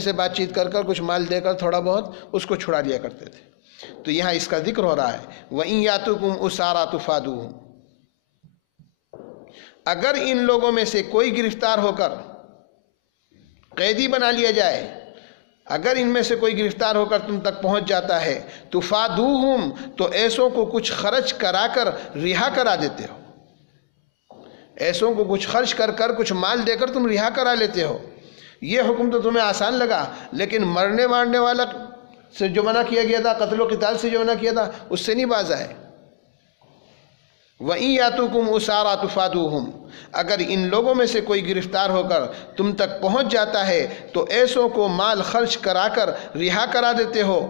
سے بات چیت کر کر کچھ مال دے کر تھوڑا بہت اس کو چھڑا لیا کرتے تھے. تو یہاں اس کا ذکر ہو رہا ہے وَإِن يَأْتُكُمْ أُسَارَىٰ تُفَادُوهُمْ. اگر ان لوگوں میں سے کوئی گرفتار ہو کر قیدی بنا لیا جائے، اگر ان میں سے کوئی گرفتار ہو کر تم تک پہنچ جاتا ہے تفادوہم، تو ایسوں کو کچھ خرچ کرا کر رہا کرا دیتے ہو. ایسوں کو کچھ خرچ کر کر کچھ مال دے کر تم رہا کرا لیتے ہو. یہ حکم تو تمہیں آسان لگا، لیکن مرنے مارنے والا سے جو منع کیا گیا تھا، قتل و قتال سے جو منع کیا تھا، اس سے نہیں باز آئے. وَإِن يَأْتُكُمْ أُسَارَىٰ تُفَادُوهُمْ. اگر ان لوگوں میں سے کوئی گرفتار ہو کر تم تک پہنچ جاتا ہے تو ایسوں کو مال خرچ کرا کر رہا کرا دیتے ہو.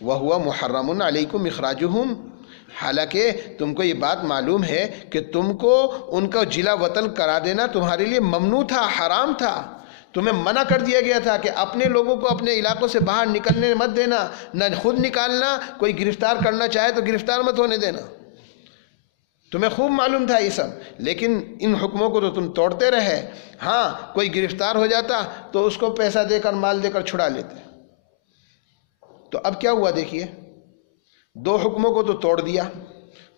وَهُوَ مُحَرَّمٌ عَلَيْكُمْ إِخْرَاجُهُمْ. حالانکہ تم کو یہ بات معلوم ہے کہ تم کو ان کا جلا وطن کرا دینا تمہارے لیے ممنوع تھا، حرام تھا. تمہیں منع کر دیا گیا تھا کہ اپنے لوگوں کو اپنے علاقوں سے باہر نکلنے مت دینا، نہ خود نکالنا، کوئی گرفتار کرنا چاہے تو گرفتار مت ہونے دینا. تمہیں خوب معلوم تھا یہ سب، لیکن ان حکموں کو تو تم توڑتے رہے. ہاں کوئی گرفتار ہو جاتا تو اس کو پیسہ دے کر مال دے کر چھڑا لیتے. تو اب کیا ہوا دیکھیے، دو حکموں کو تو توڑ دیا،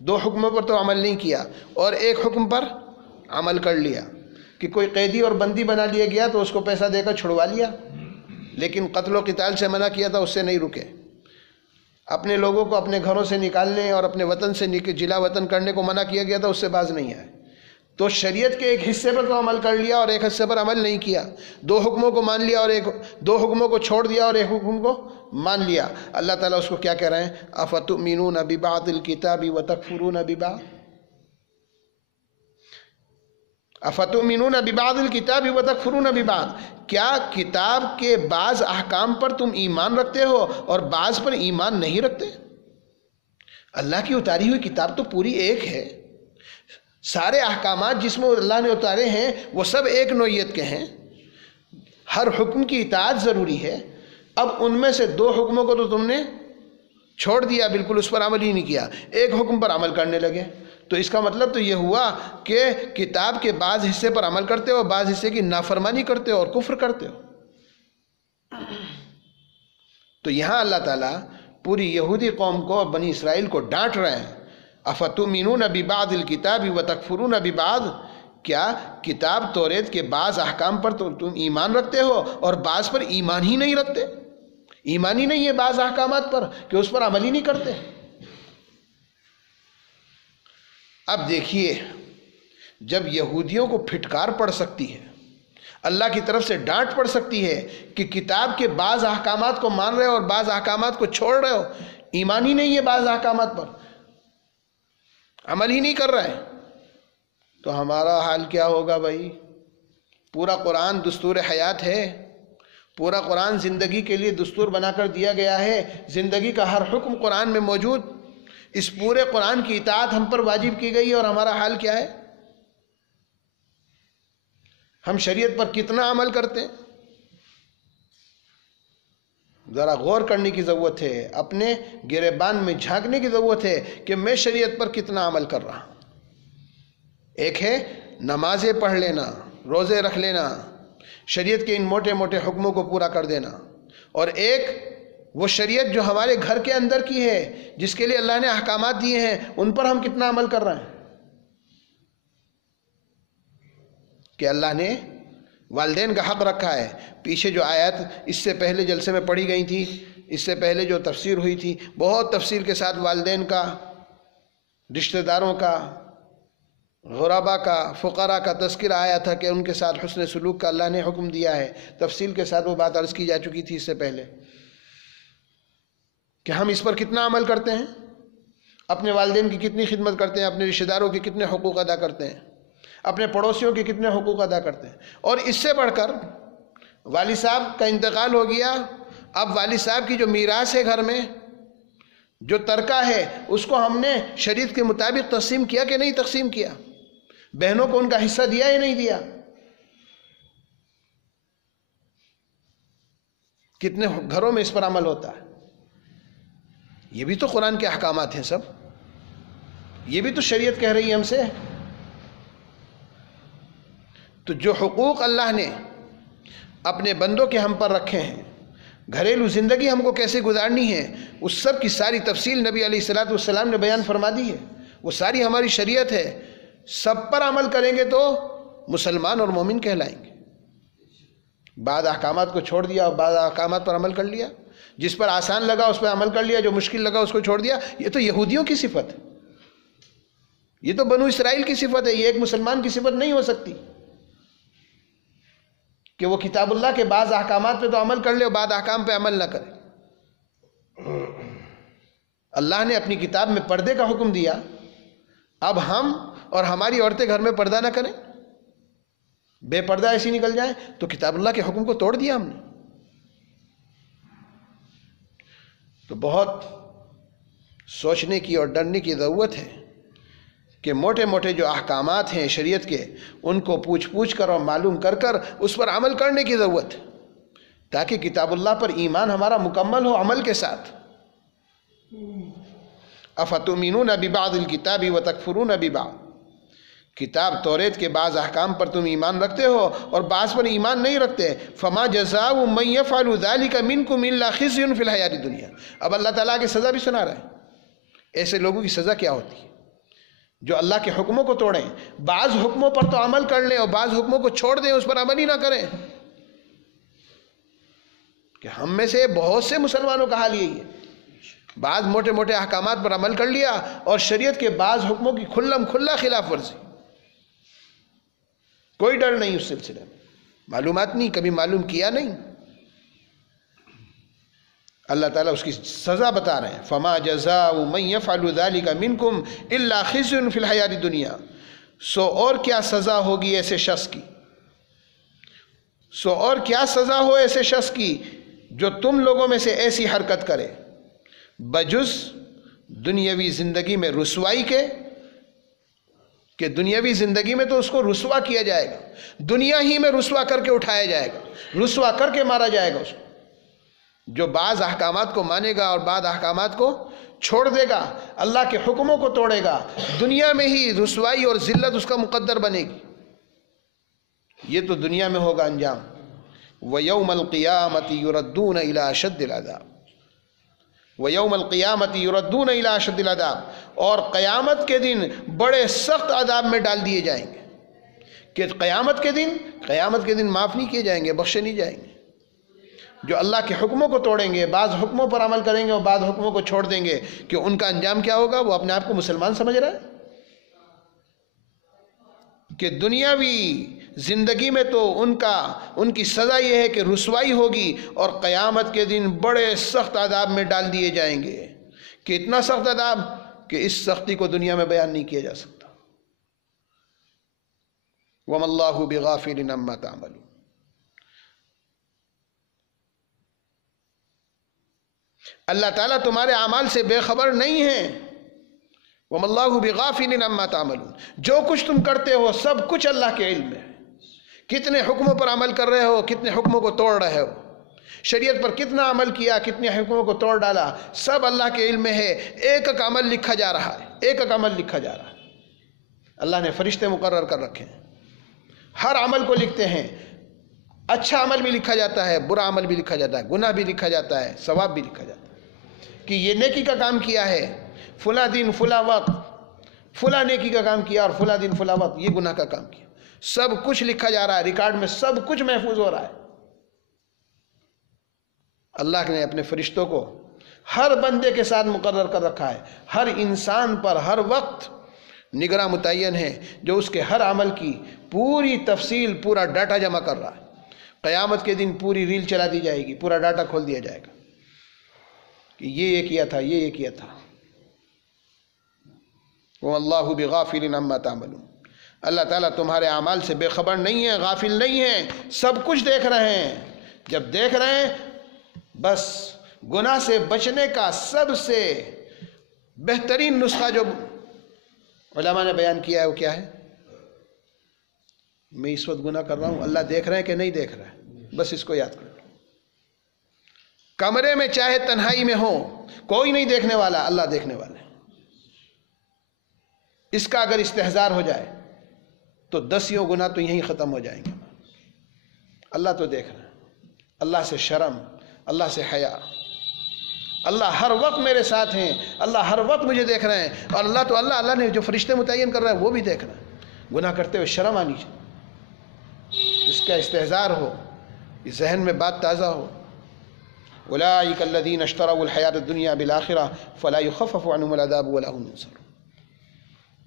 دو حکموں پر تو عمل نہیں کیا، اور ایک حکم پر عمل کر لیا کہ کوئی قیدی اور بندی بنا لیا گیا تو اس کو پیسہ دے کر چھڑوا لیا. لیکن قتل و قتال سے منع کیا تھا، اس سے نہیں رکے. اپنے لوگوں کو اپنے گھروں سے نکالنے اور اپنے وطن سے جلا وطن کرنے کو منع کیا گیا تھا، اس سے باز نہیں آئے. تو شریعت کے ایک حصے پر تو عمل کر لیا اور ایک حصے پر عمل نہیں کیا. دو حکموں کو مان لیا اور دو حکموں کو چھوڑ دیا اور ایک حکم کو مان لیا. اللہ تعالیٰ اس کو کیا کہہ رہے ہیں؟ افتؤمنون ببعض الکتاب وتکفرون ببعض. افتؤمنون ببعض الکتاب وتکفرون ببعض. کیا کتاب کے بعض احکام پر تم ایمان رکھتے ہو اور بعض پر ایمان نہیں رکھتے؟ اللہ کی اتاری ہوئی کتاب تو پوری ایک ہے. سارے احکامات جس میں اللہ نے اتارے ہیں وہ سب ایک نوعیت کے ہیں. ہر حکم کی اطاعت ضروری ہے. اب ان میں سے دو حکموں کو تو تم نے چھوڑ دیا، بالکل اس پر عمل ہی نہیں کیا، ایک حکم پر عمل کرنے لگے. تو اس کا مطلب تو یہ ہوا کہ کتاب کے بعض حصے پر عمل کرتے ہو، بعض حصے کی نافرمانی کرتے ہو اور کفر کرتے ہو. تو یہاں اللہ تعالیٰ پوری یہودی قوم کو اور بنی اسرائیل کو ڈانٹ رہے ہیں. افتؤمنون ببعض الکتاب وتکفرون ببعض. کیا کتاب توریت کے بعض احکام پر تم ایمان رکھتے ہو اور بعض پر ایمان ہی نہیں رکھتے؟ ایمان ہی نہیں ہے بعض احکامات پر کہ اس پر عمل ہی نہیں کرتے. اب دیکھیے، جب یہودیوں کو پھٹکار پڑ سکتی ہے، اللہ کی طرف سے ڈانٹ پڑ سکتی ہے کہ کتاب کے بعض احکامات کو مان رہے ہو اور بعض احکامات کو چھوڑ رہے ہو، ایمان ہی نہیں ہے بعض احکامات پر، عمل ہی نہیں کر رہے ہیں، تو ہمارا حال کیا ہوگا بھائی؟ پورا قرآن دستور حیات ہے، پورا قرآن زندگی کے لیے دستور بنا کر دیا گیا ہے. زندگی کا ہر حکم قرآن میں موجود. اس پورے قرآن کی اطاعت ہم پر واجب کی گئی ہے، اور ہمارا حال کیا ہے؟ ہم شریعت پر کتنا عمل کرتے ہیں؟ ذرا غور کرنے کی ضرورت ہے، اپنے گریبان میں جھانکنے کی ضرورت ہے کہ میں شریعت پر کتنا عمل کر رہا ہوں. ایک ہے نمازیں پڑھ لینا، روزے رکھ لینا، شریعت کے ان موٹے موٹے حکموں کو پورا کر دینا، اور ایک وہ شریعت جو ہمارے گھر کے اندر کی ہے، جس کے لیے اللہ نے احکامات دیے ہیں، ان پر ہم کتنا عمل کر رہے ہیں. کہ اللہ نے والدین کا حق رکھا ہے. پیچھے جو آیت اس سے پہلے جلسے میں پڑھی گئی تھی، اس سے پہلے جو تفسیر ہوئی تھی، بہت تفصیل کے ساتھ والدین کا، رشتہ داروں کا، غربا کا، فقراء کا تذکرہ آیا تھا کہ ان کے ساتھ حسن سلوک کا اللہ نے حکم دیا ہے. تفصیل کے ساتھ وہ بات عرض کی جا چکی تھی اس سے پہلے کہ ہم اس پر کتنا عمل کرتے ہیں، اپنے والدین کی کتنی خدمت کرتے ہیں، اپنے رشتہ داروں کے کتنے حقوق ادا کرتے ہیں، اپنے پڑوسیوں کے کتنے حقوق ادا کرتے ہیں. اور اس سے بڑھ کر والد صاحب کا انتقال ہو گیا، اب والد صاحب کی جو میراث ہے گھر میں، جو ترکہ ہے، اس کو ہم نے شریعت کے مطابق تقسیم کیا کہ نہیں تقسیم کیا؟ بہنوں کو ان کا حصہ دیا یا نہیں دیا؟ کتنے گھروں میں اس پر عمل ہوتا ہے؟ یہ بھی تو قرآن کے احکامات ہیں سب، یہ بھی تو شریعت کہہ رہی ہے ہم سے. تو جو حقوق اللہ نے اپنے بندوں کے ہم پر رکھے ہیں، گھریلو زندگی ہم کو کیسے گزارنی ہے، اس سب کی ساری تفصیل نبی علیہ الصلوۃ والسلام نے بیان فرما دی ہے، وہ ساری ہماری شریعت ہے، سب پر عمل کریں گے تو مسلمان اور مومن کہلائیں گے۔ بعض احکامات کو چھوڑ دیا اور بعض احکامات پر عمل کر لیا، جس پر آسان لگا اس پر عمل کر لیا، جو مشکل لگا اس کو چھوڑ دیا، یہ تو یہودیوں کی صفت ہے، یہ تو بنو اسرائیل کی صفت ہے، یہ ایک مسلمان کی صفت نہیں ہو سکتی کہ وہ کتاب اللہ کے بعض احکامات پہ تو عمل کر لے اور بعض احکام پہ عمل نہ کرے۔ اللہ نے اپنی کتاب میں پردے کا حکم دیا، اب ہم اور ہماری عورتیں گھر میں پردہ نہ کریں، بے پردہ ایسی نکل جائیں، تو کتاب اللہ کے حکم کو توڑ دیا ہم نے۔ تو بہت سوچنے کی اور ڈرنے کی ضرورت ہے کہ موٹے موٹے جو احکامات ہیں شریعت کے، ان کو پوچھ کر اور معلوم کر کر اس پر عمل کرنے کی ضرورت ہے، تاکہ کتاب اللہ پر ایمان ہمارا مکمل ہو عمل کے ساتھ۔ افتؤمنون ببعض الکتاب وتکفرون ببعض، کتاب توریت کے بعض احکام پر تم ایمان رکھتے ہو اور بعض پر ایمان نہیں رکھتے، فما جزاء من يفعل ذلك منكم الا خزي في الحیاۃ الدنیا۔ اب اللہ تعالیٰ کی سزا بھی سنا رہا ہے، ایسے لوگوں کی سزا کیا ہوتی ہے جو اللہ کے حکموں کو توڑیں، بعض حکموں پر تو عمل کر لیں اور بعض حکموں کو چھوڑ دیں، اس پر عمل ہی نہ کریں۔ کہ ہم میں سے بہت سے مسلمانوں کا حال یہی ہے، بعض موٹے موٹے احکامات پر عمل کر لیا اور شریعت کے بعض حکموں کی کھلم کھلا خلاف ورزی، کوئی ڈر نہیں اس سلسلے میں، معلومات نہیں، کبھی معلوم کیا نہیں۔ اللہ تعالیٰ اس کی سزا بتا رہے ہیں، فما جزاء من يفعل ذلك منكم الا خزي في الحیاۃ الدنیا، سو اور کیا سزا ہوگی ایسے شخص کی، سو اور کیا سزا ہو ایسے شخص کی جو تم لوگوں میں سے ایسی حرکت کرے، بجز دنیاوی زندگی میں رسوائی کے، کہ دنیاوی زندگی میں تو اس کو رسوا کیا جائے گا، دنیا ہی میں رسوا کر کے اٹھایا جائے گا، رسوا کر کے مارا جائے گا اس کو۔ جو بعض احکامات کو مانے گا اور بعض احکامات کو چھوڑ دے گا، اللہ کے حکموں کو توڑے گا، دنیا میں ہی رسوائی اور ذلت اس کا مقدر بنے گی۔ یہ تو دنیا میں ہوگا انجام۔ وَيَوْمَ الْقِيَامَةِ يُرَدُّونَ إِلَىٰ أَشَدِّ الْعَذَابِ، وَيَوْمَ الْقِيَامَةِ يُرَدُّونَ إِلَىٰ أَشَدِّ الْعَذَابِ، اور قیامت کے دن بڑے سخت عذاب میں ڈال دیے جائیں گے، کہ قیامت کے دن معاف نہیں کیے جائیں گے، بخشے نہیں جائیں گے۔ جو اللہ کے حکموں کو توڑیں گے، بعض حکموں پر عمل کریں گے اور بعض حکموں کو چھوڑ دیں گے، کہ ان کا انجام کیا ہوگا؟ وہ اپنے آپ کو مسلمان سمجھ رہا ہے کہ دنیاوی زندگی میں تو ان کی سزا یہ ہے کہ رسوائی ہوگی، اور قیامت کے دن بڑے سخت عذاب میں ڈال دیے جائیں گے، کہ اتنا سخت عذاب کہ اس سختی کو دنیا میں بیان نہیں کیا جا سکتا۔ وَمَا اللَّهُ بِغَافِلٍ عَمَّا تَعْمَلُونَ، اللہ تعالیٰ تمہارے اعمال سے بے خبر نہیں ہے۔ وَمَا اللَّهُ بِغَافِلٍ عَمَّا تَعْمَلُونَ، جو کچھ تم کرتے ہو سب کچھ اللہ کے علم میں ہے، کتنے حکموں پر عمل کر رہے ہو، کتنے حکموں کو توڑ رہے ہو، شریعت پر کتنا عمل کیا، کتنے حکموں کو توڑ ڈالا، سب اللہ کے علم میں ہے۔ ایک ایک عمل لکھا جا رہا ہے، ایک ایک عمل لکھا جا رہا ہے، اللہ نے فرشتے مقرر کر رکھے ہیں، ہر عمل کو لکھتے ہیں، اچھا عمل بھی لکھا جاتا ہے، برا عمل بھی لکھا جاتا ہے، گناہ بھی لکھا جاتا ہے، ثواب بھی لکھا جاتا ہے، کہ یہ نیکی کا کام کیا ہے فلاں دن فلاں وقت، فلاں نیکی کا کام کیا اور فلاں دن فلاں وقت یہ گناہ کا کام کیا، سب کچھ لکھا جا رہا ہے، ریکارڈ میں سب کچھ محفوظ ہو رہا ہے۔ اللہ نے اپنے فرشتوں کو ہر بندے کے ساتھ مقرر کر رکھا ہے، ہر انسان پر ہر وقت نگراں متعین ہے، جو اس کے ہر عمل کی پوری تفصیل، پورا ڈاٹا جمع کر رہا ہے۔ قیامت کے دن پوری ریل چلا دی جائے گی، پورا ڈاٹا کھول دیا جائے گا کہ یہ کیا تھا، یہ کیا تھا۔ وَاللَّهُ بِغَافِلٍ عَمَّا تَعْمَلُونَ، اللہ تعالیٰ تمہارے اعمال سے بے خبر نہیں ہے، غافل نہیں ہے، سب کچھ دیکھ رہے ہیں۔ جب دیکھ رہے ہیں، بس گناہ سے بچنے کا سب سے بہترین نسخہ جو علماء نے بیان کیا ہے وہ کیا ہے؟ میں اس وقت گناہ کر رہا ہوں، اللہ دیکھ رہے ہیں کہ نہیں دیکھ رہا ہے، بس اس کو یاد کر لو۔ کمرے میں چاہے تنہائی میں ہو، کوئی نہیں دیکھنے والا، اللہ دیکھنے والا ہے۔ اس کا اگر استحضار ہو جائے تو 10 گناہ تو یہیں ختم ہو جائیں گے، اللہ تو دیکھ رہا ہے۔ اللہ سے شرم، اللہ سے حیا۔ اللہ ہر وقت میرے ساتھ ہیں، اللہ ہر وقت مجھے دیکھ رہے ہیں، اور اللہ نے جو فرشتے متعین کر رہا ہے وہ بھی دیکھ رہا ہے۔ گناہ کرتے ہوئے شرم آنی چاہیے، اس کا استحضار ہو، اس ذہن میں بات تازہ ہو۔ اولئک الذین اشتروا الحیاۃ الدنیا بالآخرہ فلا یخفف عنہم العذاب ولا هم ينصرون۔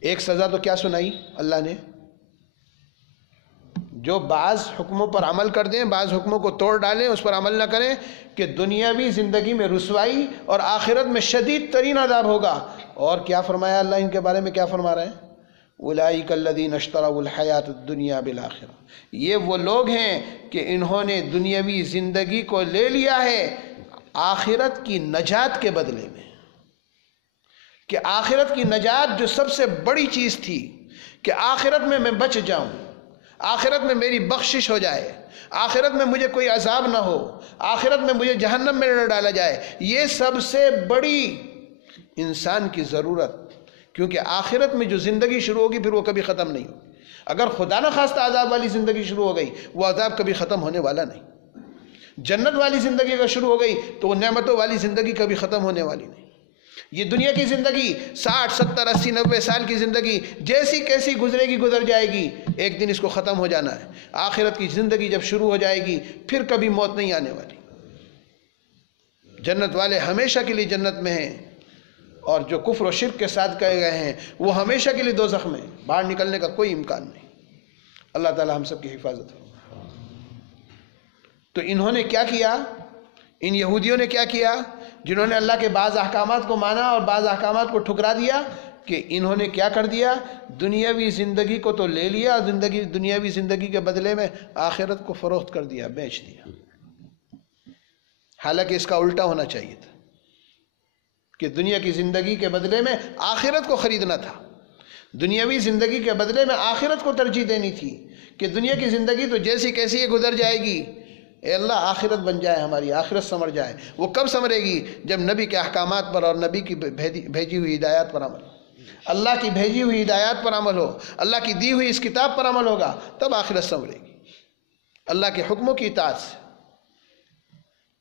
ایک سزا تو کیا سنائی اللہ نے؟ جو بعض حکموں پر عمل کر دیں، بعض حکموں کو توڑ ڈالیں، اس پر عمل نہ کریں، کہ دنیاوی زندگی میں رسوائی اور آخرت میں شدید ترین عذاب ہوگا۔ اور کیا فرمایا اللہ ان کے بارے میں؟ کیا فرما رہے ہیں؟ اولئک الذین اشتروا الحیاۃ الدنیا بالآخرہ، یہ وہ لوگ ہیں کہ انہوں نے دنیاوی زندگی کو لے لیا ہے آخرت کی نجات کے بدلے میں۔ کہ آخرت کی نجات جو سب سے بڑی چیز تھی، کہ آخرت میں میں بچ جاؤں، آخرت میں میری بخشش ہو جائے، آخرت میں مجھے کوئی عذاب نہ ہو، آخرت میں مجھے جہنم میں نہ ڈالا جائے، یہ سب سے بڑی انسان کی ضرورت۔ کیونکہ آخرت میں جو زندگی شروع ہوگی پھر وہ کبھی ختم نہیں ہوگی۔ اگر خدا نہ خواستہ عذاب والی زندگی شروع ہو گئی، وہ عذاب کبھی ختم ہونے والا نہیں۔ جنت والی زندگی اگر شروع ہو گئی تو وہ نعمتوں والی زندگی کبھی ختم ہونے والی نہیں۔ یہ دنیا کی زندگی 60 70 80 90 سال کی زندگی جیسی کیسی گزرے گی گزر جائے گی، ایک دن اس کو ختم ہو جانا ہے۔ آخرت کی زندگی جب شروع ہو جائے گی پھر کبھی موت نہیں آنے والی۔ جنت والے ہمیشہ کے لیے جنت میں ہیں، اور جو کفر و شرک کے ساتھ کہے گئے ہیں وہ ہمیشہ کے لیے دوزخ میں، باہر نکلنے کا کوئی امکان نہیں۔ اللہ تعالی ہم سب کی حفاظت ہو۔ تو انہوں نے کیا کیا؟ ان یہودیوں نے کیا کیا جنہوں نے اللہ کے بعض احکامات کو مانا اور بعض احکامات کو ٹھکرا دیا؟ کہ انہوں نے کیا کر دیا؟ دنیاوی زندگی کو تو لے لیا، دنیاوی زندگی کے بدلے میں آخرت کو فروخت کر دیا، بیچ دیا۔ حالانکہ اس کا الٹا ہونا چاہیے تھا کہ دنیا کی زندگی کے بدلے میں آخرت کو خریدنا تھا، دنیاوی زندگی کے بدلے میں آخرت کو ترجیح دینی تھی۔ کہ دنیا کی زندگی تو جیسی کیسی گزر جائے گی، اے اللہ آخرت بن جائے، ہماری آخرت سمر جائے۔ وہ کب سمرے گی؟ جب نبی کے احکامات پر اور نبی کی بھیجی ہوئی ہدایات پر عمل ہو، اللہ کی بھیجی ہوئی ہدایات پر عمل ہو، اللہ کی دی ہوئی اس کتاب پر عمل ہوگا، تب آخرت سمرے گی اللہ کے حکموں کی اطاعت سے۔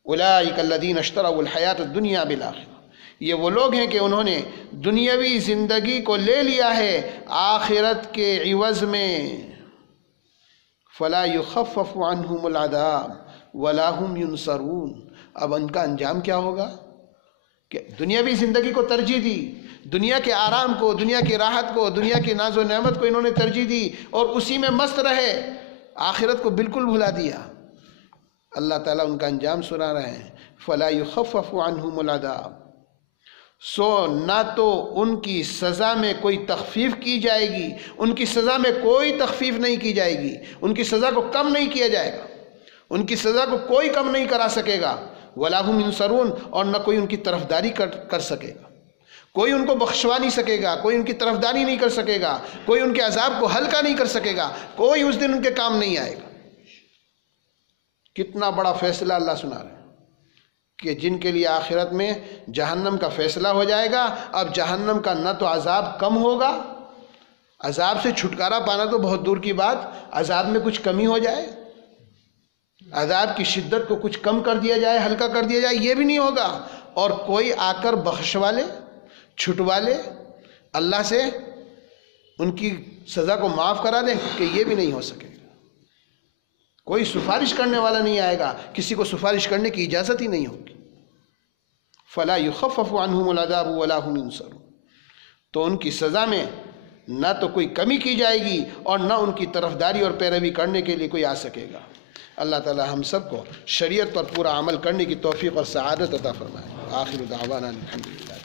اولئک الذین اشتروا الحیاۃ الدنیا بالآخرہ، یہ وہ لوگ ہیں کہ انہوں نے دنیاوی زندگی کو لے لیا ہے آخرت کے عوض میں۔ فلا یخفف عنہم العذاب ولا هم ينصرون۔ اب ان کا انجام کیا ہوگا؟ کہ دنیاوی زندگی کو ترجیح دی، دنیا کے آرام کو، دنیا کی راحت کو، دنیا کی ناز و نعمت کو انہوں نے ترجیح دی اور اسی میں مست رہے، آخرت کو بالکل بھلا دیا۔ اللہ تعالیٰ ان کا انجام سنا رہے ہیں، فلا یخفف عنہم العذاب، سو نہ تو ان کی سزا میں کوئی تخفیف کی جائے گی، ان کی سزا میں کوئی تخفیف نہیں کی جائے گی، ان کی سزا کو کم نہیں کیا جائے گا، ان کی سزا کو کوئی کم نہیں کرا سکے گا، ولا هم ينصرون، اور نہ کوئی ان کی طرفداری کر سکے گا، کوئی ان کو بخشوا نہیں سکے گا، کوئی ان کی طرفداری نہیں کر سکے گا، کوئی ان کے عذاب کو ہلکا نہیں کر سکے گا، کوئی اس دن ان کے کام نہیں آئے گا۔ کتنا بڑا فیصلہ اللہ سنا رہے ہیں کہ جن کے لیے آخرت میں جہنم کا فیصلہ ہو جائے گا، اب جہنم کا نہ تو عذاب کم ہوگا، عذاب سے چھٹکارا پانا تو بہت دور کی بات، عذاب میں کچھ کمی ہو جائے، عذاب کی شدت کو کچھ کم کر دیا جائے، ہلکا کر دیا جائے، یہ بھی نہیں ہوگا، اور کوئی آ کر بخشوا لے، چھٹوا لے، اللہ سے ان کی سزا کو معاف کرا دے، کہ یہ بھی نہیں ہو سکے گا۔ کوئی سفارش کرنے والا نہیں آئے گا، کسی کو سفارش کرنے کی اجازت ہی نہیں ہوگی۔ فلا یخفف عنہم العذاب ولا هم ينصرون، تو ان کی سزا میں نہ تو کوئی کمی کی جائے گی اور نہ ان کی طرفداری اور پیروی کرنے کے لیے کوئی آ سکے گا۔ اللہ تعالی ہم سب کو شریعت پر پورا عمل کرنے کی توفیق اور سعادت عطا فرمائے۔ آخر دعوانا الحمدللہ۔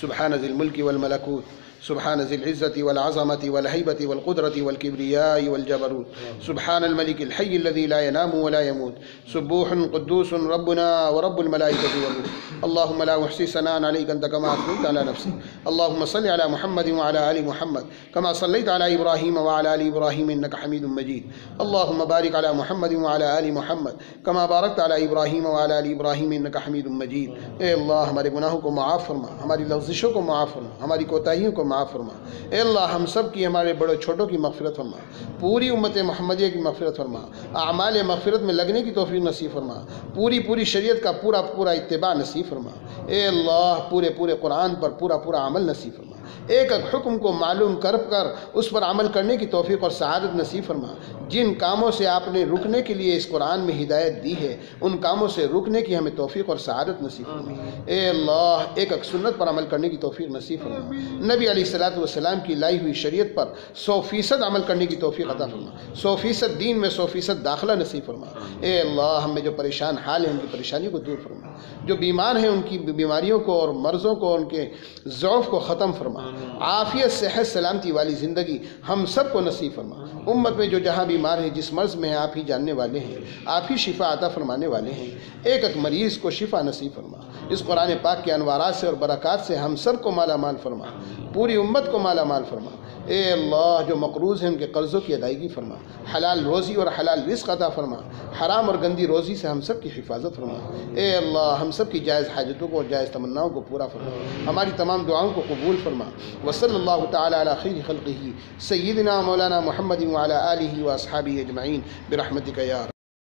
سبحان ذی الملک والملکوت، سبحان ذی العزة والعظمة والهيبة والقدرة والكبرياء والجبروت، سبحان الملك الحي الذي لا ينام ولا يموت، سبوح قدوس ربنا ورب الملائكة والروح، اللهم لا أحصي ثناء عليك أنت كما أثنيت على نفسك، اللهم صل على محمد وعلى آل محمد كما صليت على إبراهيم وعلى آل إبراهيم إنك حميد مجيد، اللهم بارك على محمد وعلى آل محمد كما باركت على إبراهيم وعلى آل إبراهيم إنك حميد مجيد۔ اے اللہ ہمارے گناہوں کو معاف فرما، ہماری لغزشوں کو معاف فرما، ہماری کوتاہیوں کو معاف فرما۔ اے اللہ ہم سب کی، ہمارے بڑے چھوٹوں کی مغفرت فرما، پوری امت محمدیہ کی مغفرت فرما، اعمال مغفرت میں لگنے کی توفیق نصیب فرما، پوری شریعت کا پورا اتباع نصیب فرما۔ اے اللہ پورے قرآن پر پورا عمل نصیب فرما، ایک حکم کو معلوم کر اس پر عمل کرنے کی توفیق اور سعادت نصیب فرما۔ جن کاموں سے آپ نے رکنے کے لیے اس قرآن میں ہدایت دی ہے ان کاموں سے رکنے کی ہمیں توفیق اور سعادت نصیب فرما۔ اے اللہ ایک سنت پر عمل کرنے کی توفیق نصیب فرما، نبی علیہ الصلوۃ والسلام کی لائی ہوئی شریعت پر 100% عمل کرنے کی توفیق عطا فرما، 100% دین میں 100% داخلہ نصیب فرما۔ اے اللہ ہم میں جو پریشان حال ہیں ان کی پریشانی کو دور فرما، جو بیمار ہیں ان کی بیماریوں کو اور مرضوں کو، ان کے ضعف کو ختم فرما، عافیت صحت سلامتی والی زندگی ہم سب کو نصیب فرما۔ امت میں جو جہاں بیمار ہیں، جس مرض میں ہیں، آپ ہی جاننے والے ہیں، آپ ہی شفا عطا فرمانے والے ہیں، ایک مریض کو شفا نصیب فرما۔ اس قرآن پاک کے انوارات سے اور برکات سے ہم سب کو مالا مال فرما، پوری امت کو مالا مال فرما۔ اے اللہ جو مقروض ہیں ان کے قرضوں کی ادائیگی فرما، حلال روزی اور حلال رزق عطا فرما، حرام اور گندی روزی سے ہم سب کی حفاظت فرما۔ اے اللہ ہم سب کی جائز حاجتوں کو اور جائز تمناؤں کو پورا فرما، ہماری تمام دعاؤں کو قبول فرما۔ وصلی اللہ تعالی علی خیر خلقہ سیدنا مولانا محمد وعلی آلہ واصحابہ اجمعین برحمتک یا